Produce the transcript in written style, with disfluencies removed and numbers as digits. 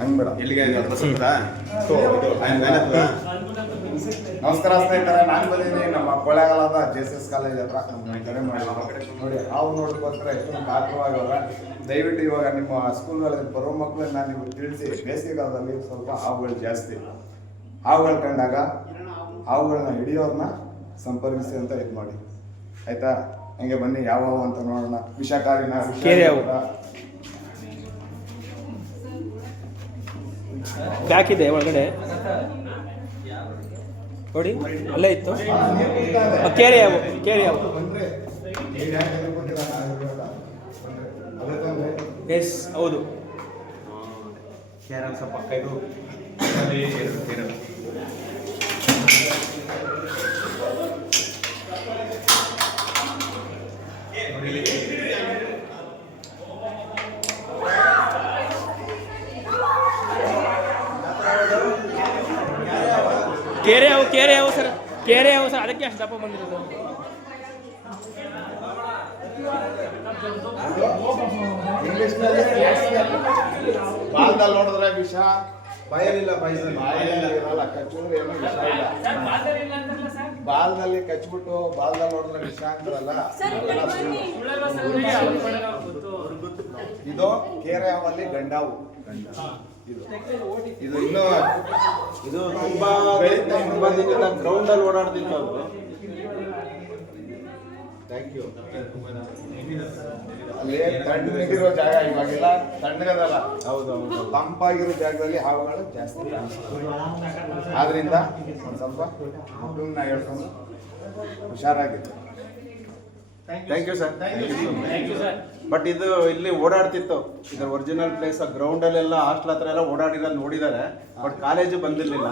ಹಂಗೆ ಬೇಡ ಎಲ್ಲಿಗೆ ನಮಸ್ಕಾರ ಸ್ನೇಹಿತರೆ, ನಾನು ಬಂದಿದ್ದೀನಿ ನಮ್ಮ ಕೊಳ್ಳೇಗಾಲದ JSS ಕಾಲೇಜ್ ಹತ್ರ. ಕರೆ ಮಾಡಿ ನೋಡಿ, ಹಾವು ನೋಡೋದಕ್ಕೋಸ್ಕರ ಎಷ್ಟೊಂದು ಕಾತುರವಾಗಲ್ಲ. ದಯವಿಟ್ಟು ಇವಾಗ ನಿಮ್ಮ ಸ್ಕೂಲ್ಗಳಲ್ಲಿ ಬರೋ ಮಕ್ಕಳನ್ನ ನೀವು ತಿಳಿಸಿ, ಬೇಸಿಗೆಗಾಲದಲ್ಲಿ ಸ್ವಲ್ಪ ಹಾವುಗಳು ಜಾಸ್ತಿ. ಹಾವುಗಳು ಕಂಡಾಗ ಹಾವುಗಳನ್ನ ಹಿಡಿಯೋರನ್ನ ಸಂಪರ್ಕಿಸಿ ಅಂತ ಇದು ಮಾಡಿ, ಆಯ್ತಾ? ಹಂಗೆ ಬನ್ನಿ ಯಾವ ಅಂತ ನೋಡೋಣ. ವಿಷಕಾರಿನ ಬ್ಯಾಕ್ ಇದೆ ಒಳಗಡೆ ನೋಡಿ, ಅಲ್ಲೇ ಇತ್ತು. ಕೇಳಿ ಯಾವ ಎಸ್ ಹೌದು. ಸ್ವಲ್ಪ ಇದು ಕೇರೆ ಯಾವ ಸರ್, ಅದಕ್ಕೆ ಅಷ್ಟು ದಪ್ಪ ಬಂದಿರೋದು. ಇಂಗ್ಲಿಷ್ನಲ್ಲಿ ಬಾಲ್ದಲ್ಲಿ ನೋಡಿದ್ರೆ ವಿಷ, ಬಾಯಲ್ಲಿಲ್ಲ ಇರಲ್ಲ, ಕಚ್ಚಿದ್ರೆ ಏನು ವಿಷ ಇಲ್ಲ. ಬಾಲ್ದಲ್ಲಿ ಕಚ್ಬಿಟ್ಟು ಬಾಲ್ದಲ್ಲಿ ನೋಡಿದ್ರೆ ವಿಷ ಅಂತಾರಲ್ಲ, ಇದು ಕೇರೆ ಹಾವಲ್ಲಿ ಗಂಡಾವು. ಇದು ಇನ್ನೂ ಇದು ತುಂಬಾ ದಿನದ ಗ್ರೌಂಡ್ ಅಲ್ಲಿ ಓಡಾಡ್ತಿತ್ತು ಅದು. Thank you. ಅಲ್ಲಿ ತಣ್ಣಗಿರೋ ಜಾಗ, ಇವಾಗೆಲ್ಲ ತಣ್ಣಗದಲ್ಲ, ಹೌದು ತಂಪಾಗಿರೋ ಜಾಗದಲ್ಲಿ ಹಾವುಗಳು ಜಾಸ್ತಿ. ಆದ್ರಿಂದ ಒಂದು ಸ್ವಲ್ಪ ಮಕ್ಕಳನ್ನ ಹೇಳ್ಕೊಂಡು ಹುಷಾರಾಗಿತ್ತು. Thank you sir. ಬಟ್ ಇದು ಇಲ್ಲಿ ಓಡಾಡ್ತಿತ್ತು, ಇದರ ಒರಿಜಿನಲ್ ಪ್ಲೇಸ್ ಗ್ರೌಂಡ್ ಅಲ್ಲೆಲ್ಲ ಹಾಸ್ಟೆಲ್ ಹತ್ರ ಎಲ್ಲ ಓಡಾಡಿರೋದು ನೋಡಿದ್ದಾರೆ, ಬಟ್ ಕಾಲೇಜು ಬಂದಿರಲಿಲ್ಲ.